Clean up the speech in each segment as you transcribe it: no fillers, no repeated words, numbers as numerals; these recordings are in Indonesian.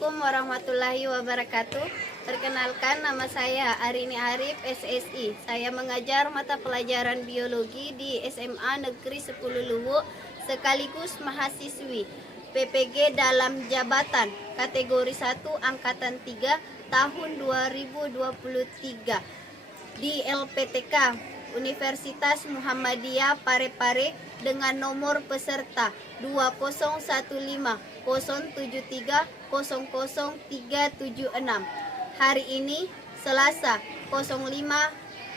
Assalamualaikum warahmatullahi wabarakatuh. Perkenalkan, nama saya Arini Arif, SSI. Saya mengajar mata pelajaran biologi di SMA Negeri 10 Luwu, sekaligus mahasiswi PPG dalam jabatan kategori 1 Angkatan 3 tahun 2023 di LPTK Universitas Muhammadiyah Parepare dengan nomor peserta 2015073000376. Hari ini Selasa 05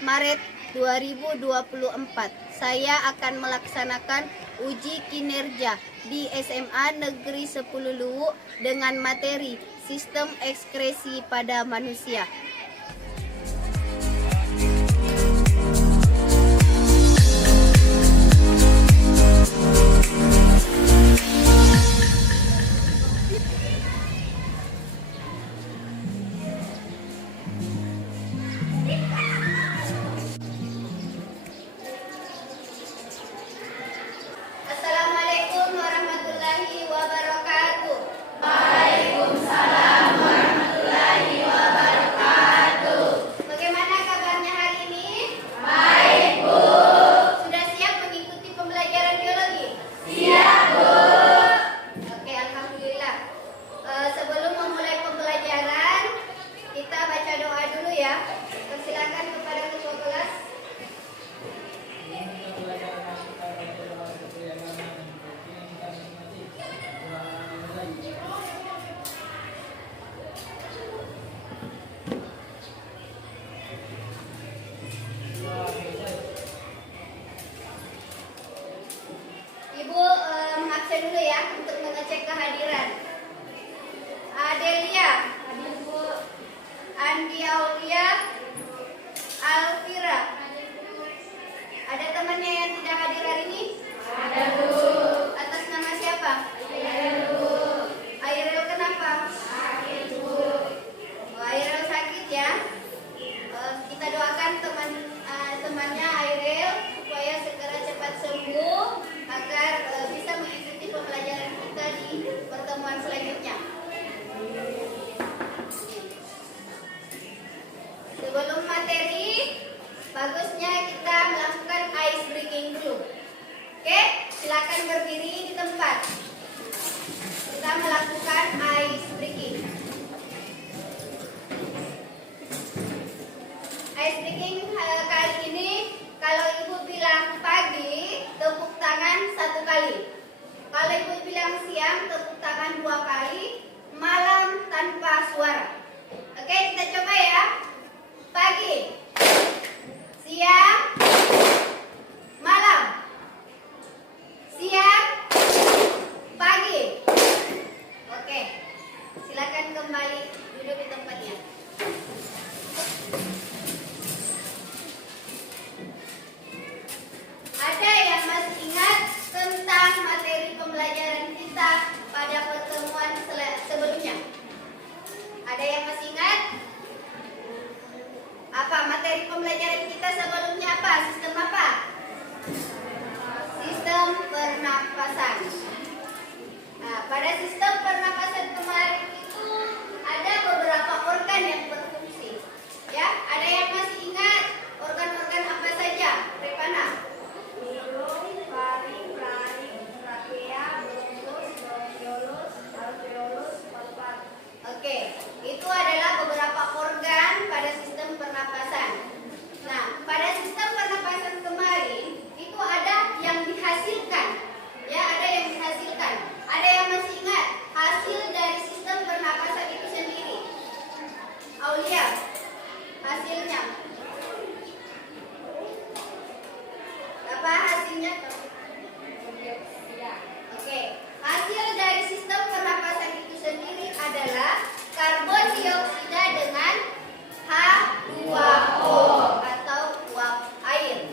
Maret 2024. Saya akan melaksanakan uji kinerja di SMA Negeri 10 Luwu dengan materi Sistem Ekskresi pada Manusia. Assalamualaikum warahmatullahi wabarakatuh. Waalaikumsalam warahmatullahi wabarakatuh. Bagaimana kabarnya hari ini? Baik, Bu. Sudah siap mengikuti pembelajaran biologi? Siap, Bu. Oke, alhamdulillah. Sebelum memulai pembelajaran, kita baca doa dulu ya. Persilakan kepada ketua kelas. Ibu mengabsen dulu ya untuk mengecek kehadiran. Adelia, hadir Bu. Andi Aulia, Alvira. Ada temannya yang tidak hadir hari ini? Ada, Bu. Atas nama siapa? Ada, Bu. Airel, kenapa? Sakit, Bu. Oh, Airel sakit ya. Kita doakan temannya Airel supaya segera cepat sembuh agar bisa mengikuti pembelajaran kita di pertemuan selanjutnya. Sebelum materi, bagusnya kita melakukan ice breaking dulu. Oke, silakan berdiri di tempat. Kita melakukan ice breaking. Ice breaking kali ini, kalau Ibu bilang pagi, tepuk tangan 1 kali. Kalau Ibu bilang siang, tepuk tangan 2 kali. Malam tanpa suara. Oke, kita coba ya. Pagi, siang, malam. Siang, pagi. Oke, silakan kembali duduk di tempatnya. Ada yang masih ingat tentang materi pembelajaran kita pada pertemuan sebelumnya? Ada yang masih ingat? Apa materi pembelajaran kita sebelumnya apa? Sistem apa? Sistem pernapasan. Nah, pada sistem pernapasan kemarin itu ada beberapa organ yang berfungsi. Ya, ada yang masih ingat organ-organ apa saja? Revana? Hidung, faring, raring, trakea, bronkus, bronkiolus, alveolus, paru-paru. Oke, itu adalah beberapa organ pada sistem pernapasan. Nah, pada sistem pernapasan kemarin itu ada yang dihasilkan. Ya, ada yang dihasilkan. Ada yang masih ingat hasil dari sistem pernapasan itu sendiri? Aulia, hasilnya apa hasilnya? Oke, hasil dari sistem pernapasan itu sendiri adalah karbon dioksida dengan H2O atau uap air.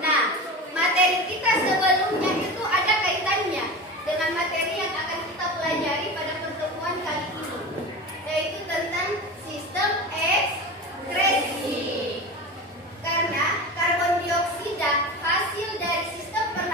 Nah, materi kita sebelumnya itu ada kaitannya dengan materi yang akan kita pelajari pada pertemuan kali ini, yaitu tentang sistem ekskresi. Karena karbon dioksida hasil dari sistem pernapasan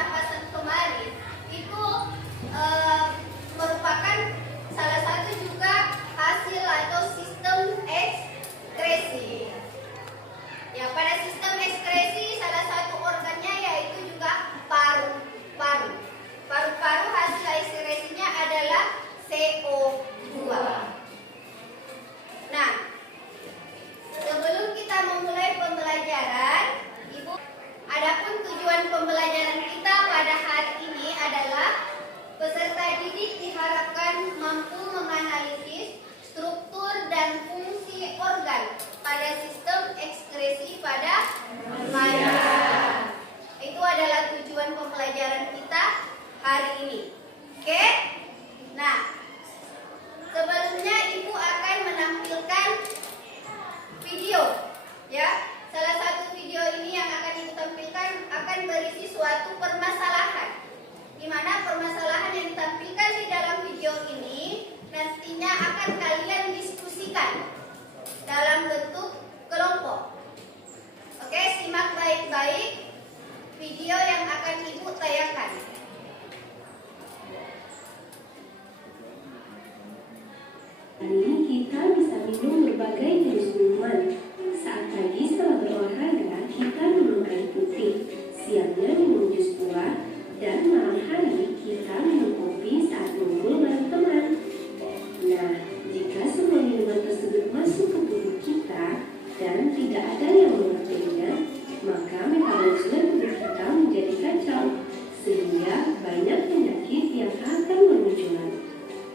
permasalahan yang ditampilkan di dalam video ini nantinya akan kalian diskusikan dalam bentuk kelompok. Oke, simak baik-baik video yang akan Ibu tayangkan. Ini kita bisa minum berbagai jenis minuman. Saat pagi setelah berolahraga, kita minum air putih. Siangnya minum jus buah. Dan malam hari kita minum kopi saat ngumpul bareng teman. Nah, jika semua minuman tersebut masuk ke tubuh kita dan tidak ada yang mengaturnya, maka metabolisme tubuh kita menjadi kacau, sehingga banyak penyakit yang akan bermunculan.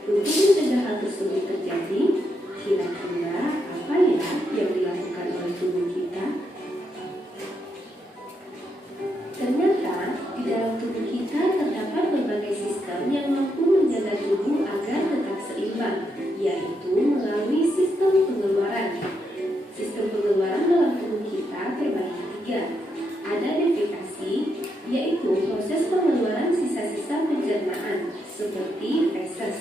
Untuk mencegah hal tersebut terjadi, kira-kira apa ya yang dilakukan oleh tubuh kita? Ternyata di dalam tubuh kita terdapat berbagai sistem yang mampu menjaga tubuh agar tetap seimbang, yaitu melalui sistem pengeluaran. Sistem pengeluaran dalam tubuh kita terbagi 3. Ada defekasi, yaitu proses pengeluaran sisa-sisa pencernaan, seperti feses.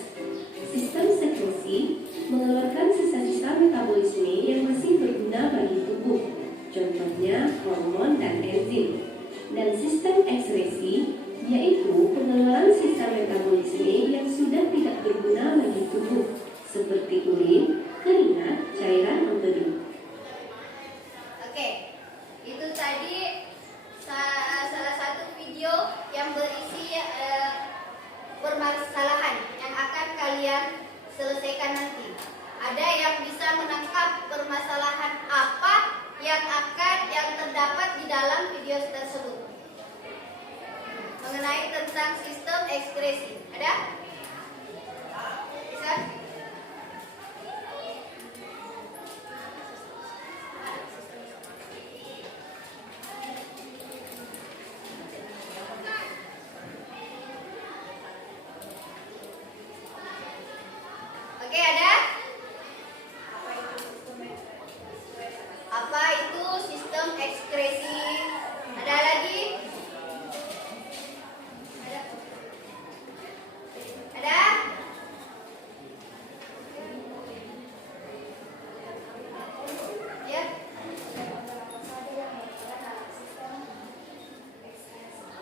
Sistem sekresi mengeluarkan sisa-sisa metabolisme yang masih berguna bagi tubuh, contohnya hormon dan enzim. Dan sistem ekskresi yaitu pengeluaran sisa metabolisme yang sudah tidak berguna bagi tubuh, seperti urin, keringat, cairan empedu. Oke, itu tadi salah satu video yang berisi permasalahan yang akan kalian selesaikan nanti. Ada yang bisa menangkap permasalahan apa yang terdapat di dalam video tersebut mengenai tentang sistem ekskresi. Ada? Bisa? Oke, ada? Apa itu sistem ekskresi? Ada lagi? Ada? Ya?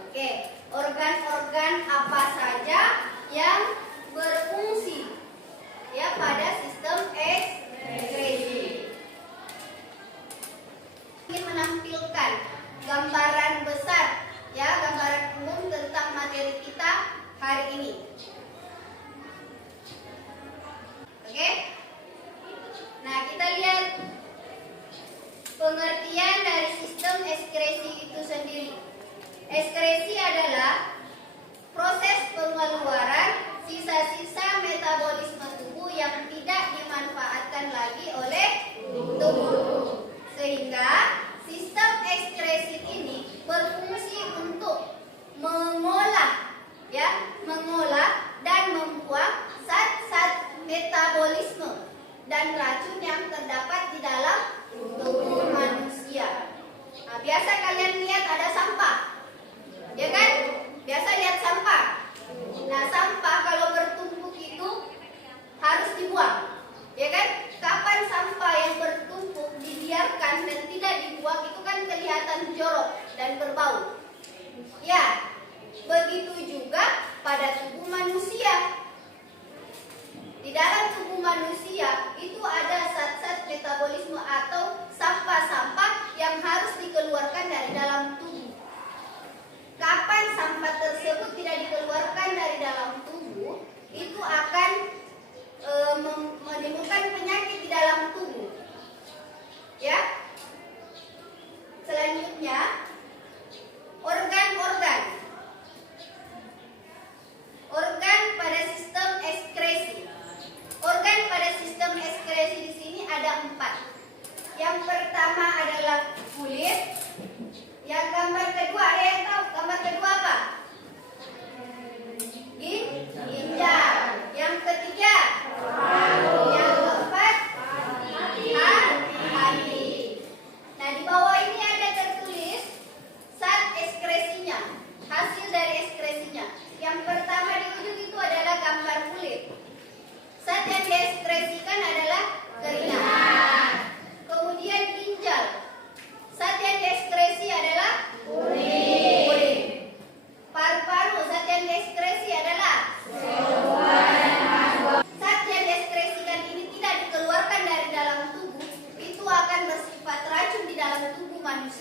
Oke, organ-organ apa saja yang berfungsi ya pada sistem ekskresi? Ingin menampilkan gambaran besar ya, gambaran umum tentang materi kita hari ini. Oke? Nah, kita lihat pengertian dari sistem ekskresi itu sendiri. Ekskresi adalah proses pengeluaran sisa-sisa metabolisme tubuh yang tidak dimanfaatkan lagi oleh tubuh. Sehingga sistem ekskresi ini berfungsi untuk mengolah dan membuang zat-zat metabolisme dan racun yang terdapat di dalam tubuh manusia. Nah, biasa kalian lihat ada sampah, ya kan? Biasa lihat sampah. Nah, sampah kalau bertumpuk itu harus dibuang, ya kan? Kapan sampah yang bertumpuk dibiarkan dan tidak dibuang itu kan kelihatan jorok dan berbau. Ya, begitu juga pada tubuh manusia. Di dalam tubuh manusia itu ada zat-zat metabolisme atau sampah-sampah yang harus dikeluarkan dari dalam tubuh. Kapan sampah tersebut tidak dikeluarkan dari dalam tubuh, itu akan menimbulkan penyakit di dalam tubuh. Ya. Selanjutnya, organ-organ. Organ pada sistem ekskresi. Organ pada sistem ekskresi di sini ada 4. Yang pertama adalah kulit.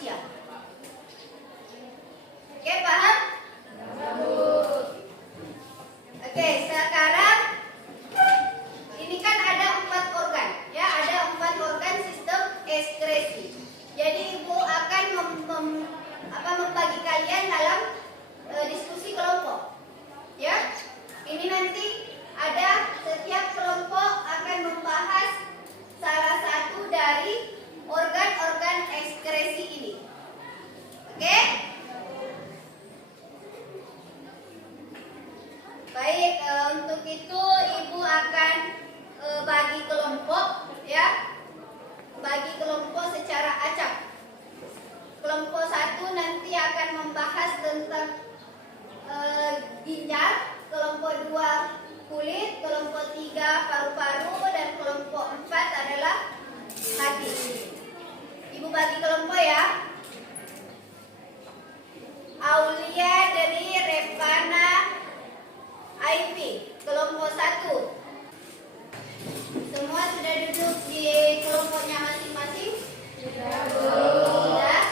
manusia. Oke, paham? Oke, sekarang ini kan ada 4 organ, ya, ada 4 organ sistem ekskresi. Jadi ibu akan membagi kalian dalam diskusi kelompok, ya. Ini nanti ada setiap kelompok akan membahas salah satu dari organ-organ ekskresi ini. Oke? Baik, untuk itu ibu akan bagi kelompok, ya. Bagi kelompok secara acak. Kelompok 1 nanti akan membahas tentang ginjal, kelompok 2 kulit, kelompok 3 paru-paru, dan kelompok 4 adalah hati. Ibu bagi kelompok, ya. Aulia dari Revana Ivy, kelompok 1. Semua sudah duduk di kelompoknya masing-masing? Sudah?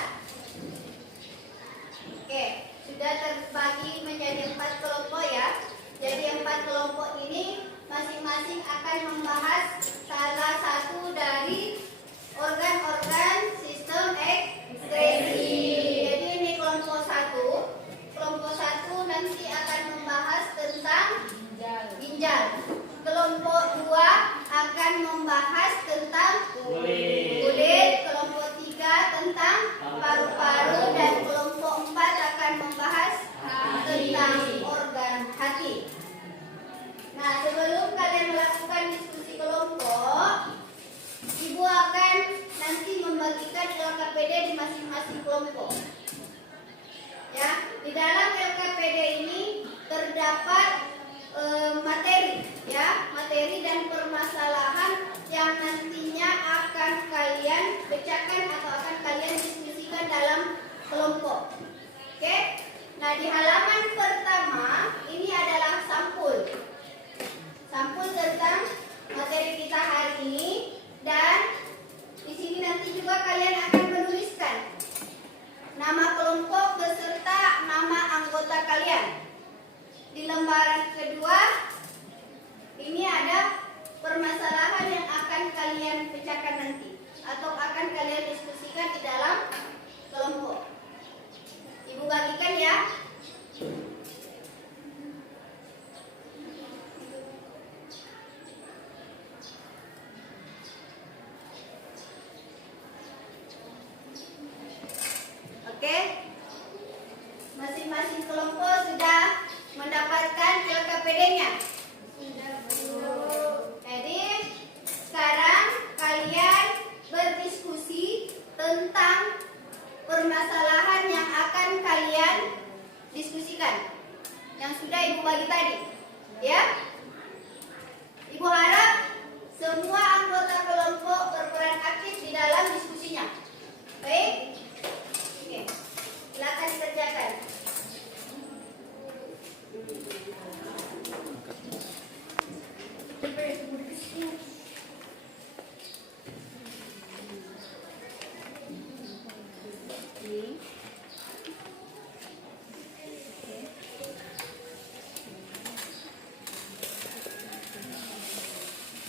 Oke, sudah terbagi menjadi 4 kelompok, ya. Jadi 4 kelompok ini masing-masing akan membahas salah satu dari organ-organ sistem ekskresi. Jadi ini kelompok 1. Kelompok 1 nanti akan membahas tentang ginjal. Kelompok 2 akan membahas tentang kulit. Kelompok 3 tentang paru-paru, dan kelompok 4 akan membahas tentang organ hati. Nah, sebelum kalian melakukan diskusi kelompok, ibu akan nanti membagikan LKPD di masing-masing kelompok. Ya, di dalam LKPD ini terdapat materi, ya, materi dan permasalahan yang nantinya akan kalian pecahkan atau akan kalian diskusikan dalam kelompok. Oke? Nah, di halaman pertama ini adalah sampul. Sampul tentang materi kita hari ini, dan di sini nanti juga kalian akan menuliskan nama kelompok beserta nama anggota kalian. Di lembaran kedua ini ada permasalahan yang akan kalian pecahkan nanti atau akan kalian diskusikan di dalam kelompok. Ibu bagikan, ya. Oke. Masing-masing kelompok sudah mendapatkan LKPD-nya. Jadi sekarang kalian berdiskusi tentang permasalahan yang akan kalian diskusikan, yang sudah ibu bagi tadi, ya. Ibu harap semua anggota kelompok berperan aktif di dalam diskusinya. Baik? Oke. Silakan dikerjakan.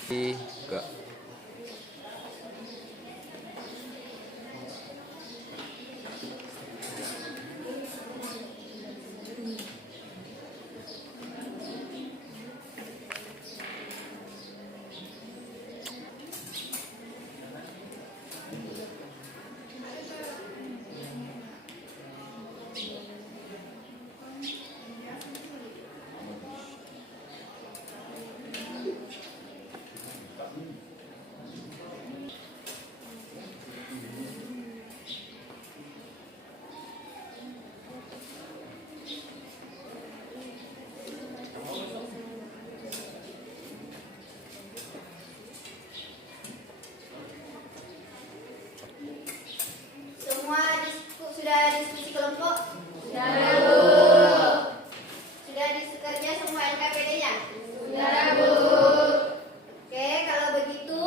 Enggak. Sudah diskusi kelompok? Sudah, Bu. Sudah dikerja semua LKPD-nya? Sudah, Bu. Oke, kalau begitu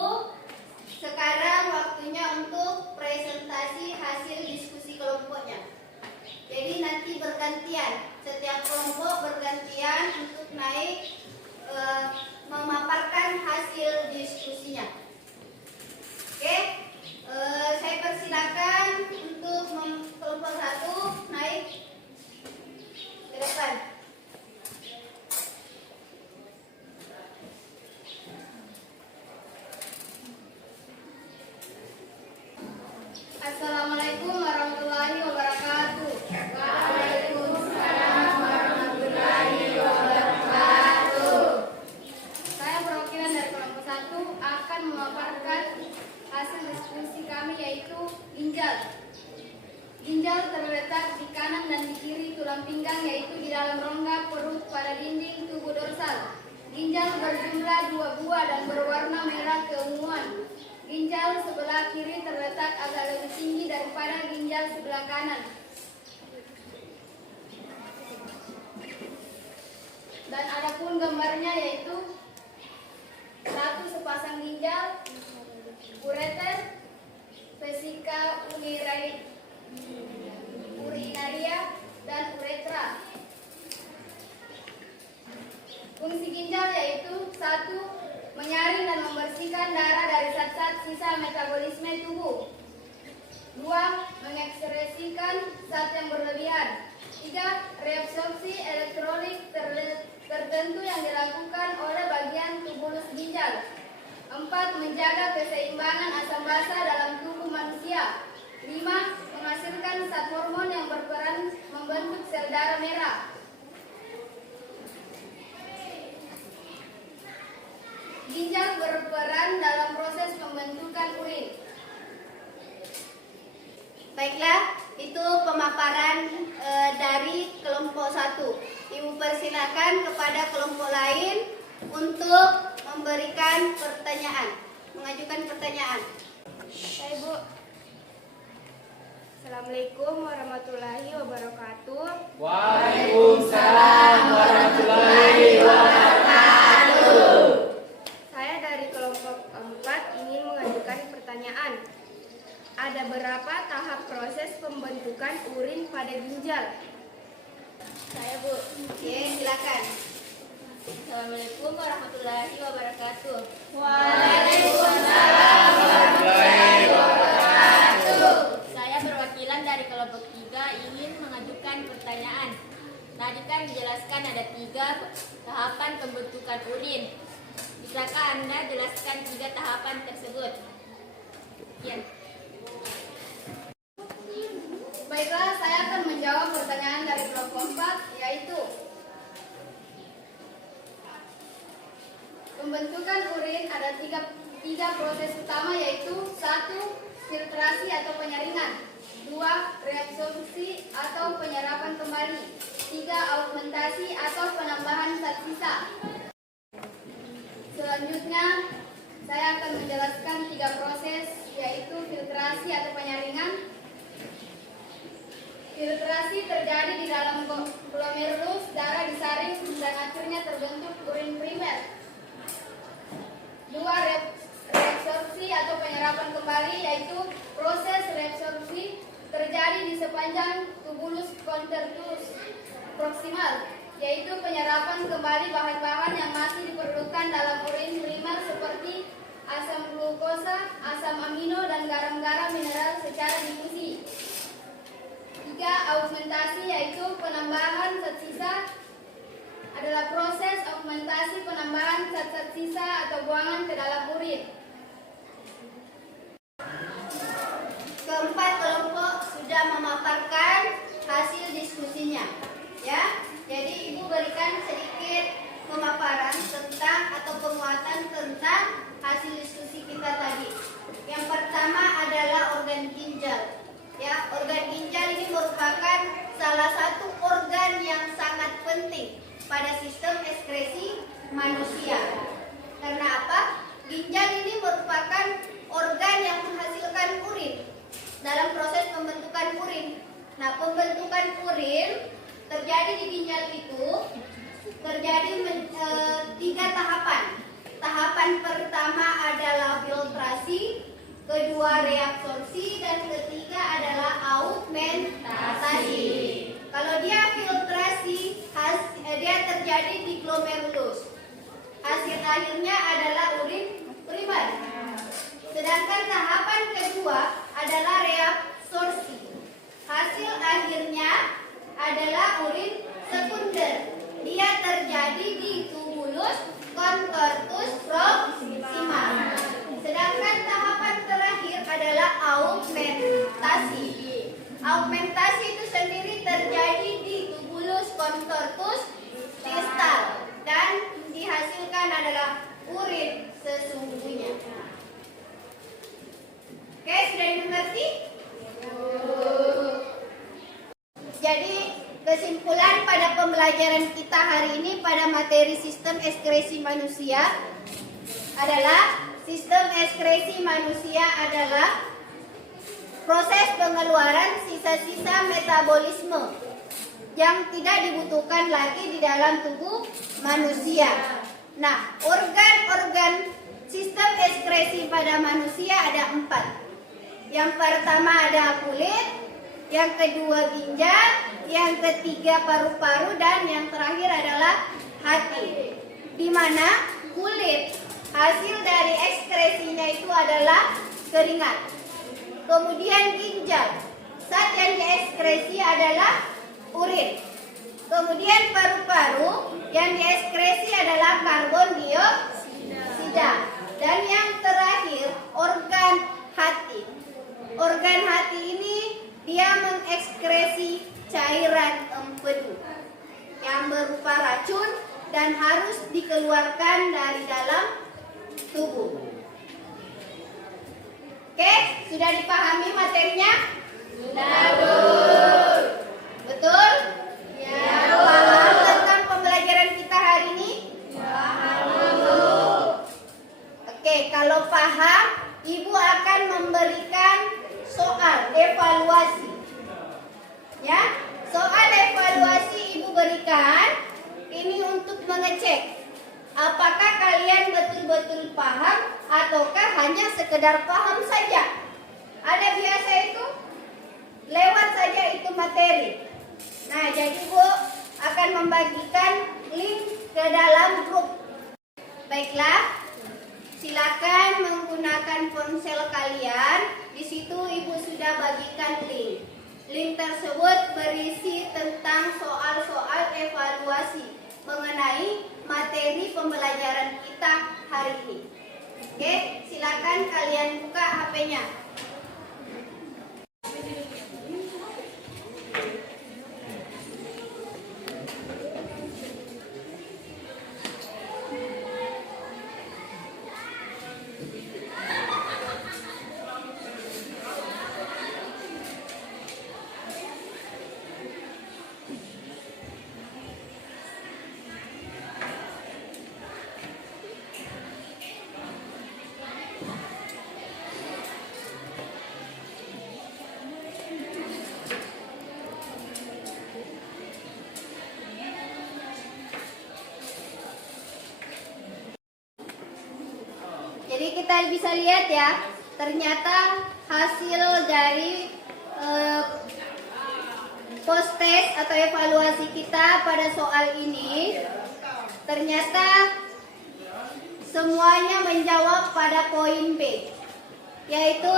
sekarang waktunya untuk presentasi hasil diskusi ginjal terletak di kanan dan di kiri tulang pinggang, yaitu di dalam rongga perut pada dinding tubuh dorsal. Ginjal berjumlah 2 buah dan berwarna merah keunguan. Ginjal sebelah kiri terletak agak lebih tinggi daripada ginjal sebelah kanan. Dan adapun gambarnya yaitu satu sepasang ginjal, ureter, vesika urinaria, dan uretra. Fungsi ginjal yaitu 1. Menyaring dan membersihkan darah dari zat-zat sisa metabolisme tubuh. 2. Mengekskresikan zat yang berlebihan. 3. Reabsorpsi elektrolit tertentu yang dilakukan oleh bagian tubulus ginjal. 4. Menjaga keseimbangan asam basa dalam tubuh manusia. 5. Menghasilkan zat hormon yang berperan membentuk sel darah merah. Ginjal berperan dalam proses pembentukan urin. Baiklah, itu pemaparan dari kelompok 1. Ibu persilakan kepada kelompok lain untuk memberikan pertanyaan, mengajukan pertanyaan. Saya Bu. Assalamualaikum warahmatullahi wabarakatuh. Waalaikumsalam warahmatullahi wabarakatuh. Saya dari kelompok 4 ingin mengajukan pertanyaan. Ada berapa tahap proses pembentukan urin pada ginjal? Saya Bu. Oke, silakan. Assalamualaikum warahmatullahi wabarakatuh. Waalaikumsalam warahmatullahi wabarakatuh. Saya perwakilan dari kelompok 3 ingin mengajukan pertanyaan. Tadi kan dijelaskan ada 3 tahapan pembentukan urin. Bisakah Anda jelaskan 3 tahapan tersebut? Ya. Baiklah, saya akan menjawab pertanyaan dari kelompok 4, yaitu pembentukan urin ada tiga proses utama, yaitu 1. Filtrasi atau penyaringan, 2. Reabsorpsi atau penyerapan kembali, 3. Augmentasi atau penambahan zat sisa. Selanjutnya, saya akan menjelaskan 3 proses, yaitu filtrasi atau penyaringan. Filtrasi terjadi di dalam glomerulus, darah disaring dan akhirnya terbentuk urin primer. 2. Reabsorpsi atau penyerapan kembali, yaitu proses reabsorpsi terjadi di sepanjang tubulus concertus proximal, yaitu penyerapan kembali bahan-bahan yang masih diperlukan dalam urin primer seperti asam glukosa, asam amino, dan garam-garam mineral secara difusi. 3. Augmentasi, yaitu penambahan zat sisa, adalah proses augmentasi penambahan zat-zat sisa atau buangan ke dalam urin. Keempat kelompok sudah memaparkan hasil diskusinya, ya. Jadi Ibu berikan sedikit pemaparan tentang atau penguatan tentang hasil diskusi kita tadi. Yang pertama adalah organ ginjal. Ya, organ ginjal ini merupakan salah satu organ yang sangat penting pada sistem ekskresi manusia. Karena apa? Ginjal ini merupakan organ yang menghasilkan urin dalam proses pembentukan urin. Nah, pembentukan urin terjadi di ginjal itu terjadi 3 tahapan. Tahapan pertama adalah filtrasi, kedua reabsorpsi, dan ketiga adalah augmentasi. Kalau dia filtrasi, dia terjadi di glomerulus. Hasil akhirnya adalah urin primer. Sedangkan tahapan kedua adalah reabsorpsi. Hasil akhirnya adalah urin sekunder. Dia terjadi di tubulus concertus proximal. Sedangkan tahapan terakhir adalah augmentasi. Augmentasi itu sendiri terjadi di tubulus concertus distal dan dihasilkan adalah urin sesungguhnya. Oke, sudah dimengerti? Jadi kesimpulan pada pembelajaran kita hari ini pada materi sistem ekskresi manusia adalah proses pengeluaran sisa-sisa metabolisme yang tidak dibutuhkan lagi di dalam tubuh manusia. Nah, organ-organ sistem ekskresi pada manusia ada 4. Yang pertama ada kulit, yang kedua ginjal, yang ketiga paru-paru, dan yang terakhir adalah hati. Di mana kulit hasil dari ekskresinya itu adalah keringat. Kemudian ginjal, zat yang diekskresi adalah urin. Kemudian paru-paru yang diekskresi adalah karbon dioksida. Dan yang terakhir organ hati. Organ hati ini dia mengekskresi cairan empedu yang berupa racun dan harus dikeluarkan dari dalam tubuh. Oke, sudah dipahami materinya? Sudah, Bu. Betul? Ya. Paham tentang pembelajaran kita hari ini? Paham, Bu. Oke, kalau paham, Ibu akan memberikan soal evaluasi. Ya, soal evaluasi Ibu berikan ini untuk mengecek apakah kalian betul-betul paham ataukah hanya sekedar paham saja. Ada biasa itu lewat saja itu materi. Nah, jadi Bu akan membagikan link ke dalam grup. Baiklah, silakan menggunakan ponsel kalian. Di situ Ibu sudah bagikan link. Link tersebut berisi tentang soal-soal evaluasi mengenai materi pembelajaran kita hari ini. Oke, silakan kalian buka HP-nya. Jadi kita bisa lihat ya, ternyata hasil dari post test atau evaluasi kita pada soal ini ternyata semuanya menjawab pada poin B, yaitu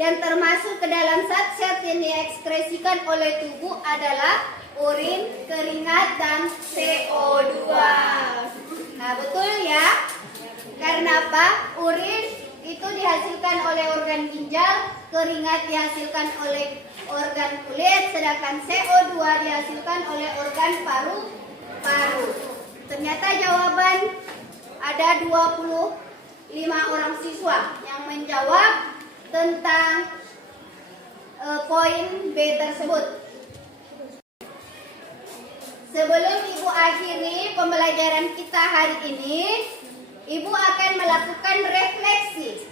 yang termasuk ke dalam zat-zat yang diekskresikan oleh tubuh adalah urin, keringat, dan CO2. Nah, betul ya? Karena apa? Urin itu dihasilkan oleh organ ginjal, keringat dihasilkan oleh organ kulit, sedangkan CO2 dihasilkan oleh organ paru-paru. Ternyata jawaban ada 25 orang siswa yang menjawab tentang poin B tersebut. Sebelum Ibu akhiri pembelajaran kita hari ini, Ibu akan melakukan refleksi.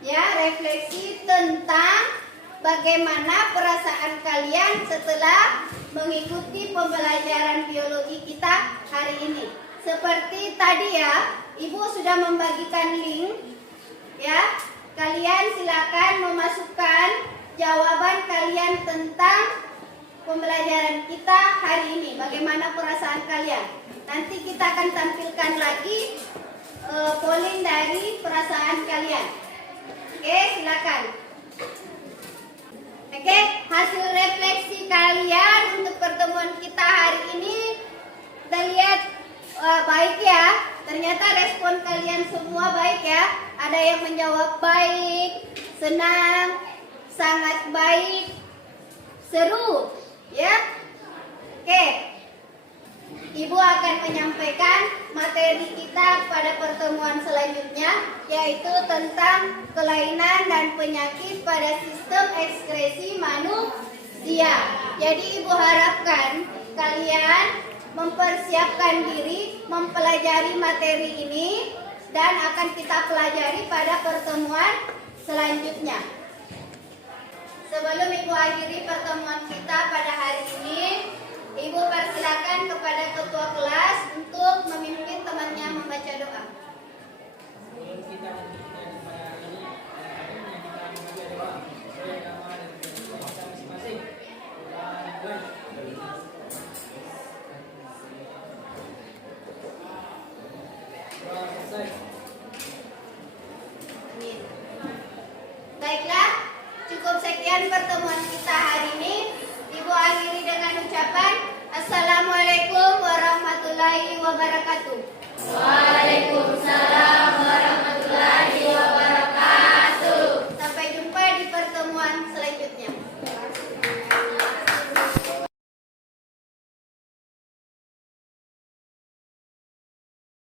Ya, refleksi tentang bagaimana perasaan kalian setelah mengikuti pembelajaran biologi kita hari ini. Seperti tadi ya, Ibu sudah membagikan link. Ya, kalian silakan memasukkan jawaban kalian tentang pembelajaran kita hari ini. Bagaimana perasaan kalian? Nanti kita akan tampilkan lagi polling dari perasaan kalian. Oke, silakan. Oke, hasil refleksi kalian untuk pertemuan kita hari ini kita lihat baik ya. Ternyata respon kalian semua baik ya. Ada yang menjawab baik, senang, sangat baik, seru, ya. Oke. Ibu akan menyampaikan materi kita pada pertemuan selanjutnya, yaitu tentang kelainan dan penyakit pada sistem ekskresi manusia. Siap. Jadi Ibu harapkan kalian mempersiapkan diri mempelajari materi ini dan akan kita pelajari pada pertemuan selanjutnya. Sebelum Ibu akhiri pertemuan kita pada hari ini, Ibu persilakan kepada ketua kelas untuk memimpin temannya membaca doa. Baiklah, cukup sekian pertemuan kita hari ini. Ibu akhiri dengan ucapan Assalamualaikum warahmatullahi wabarakatuh.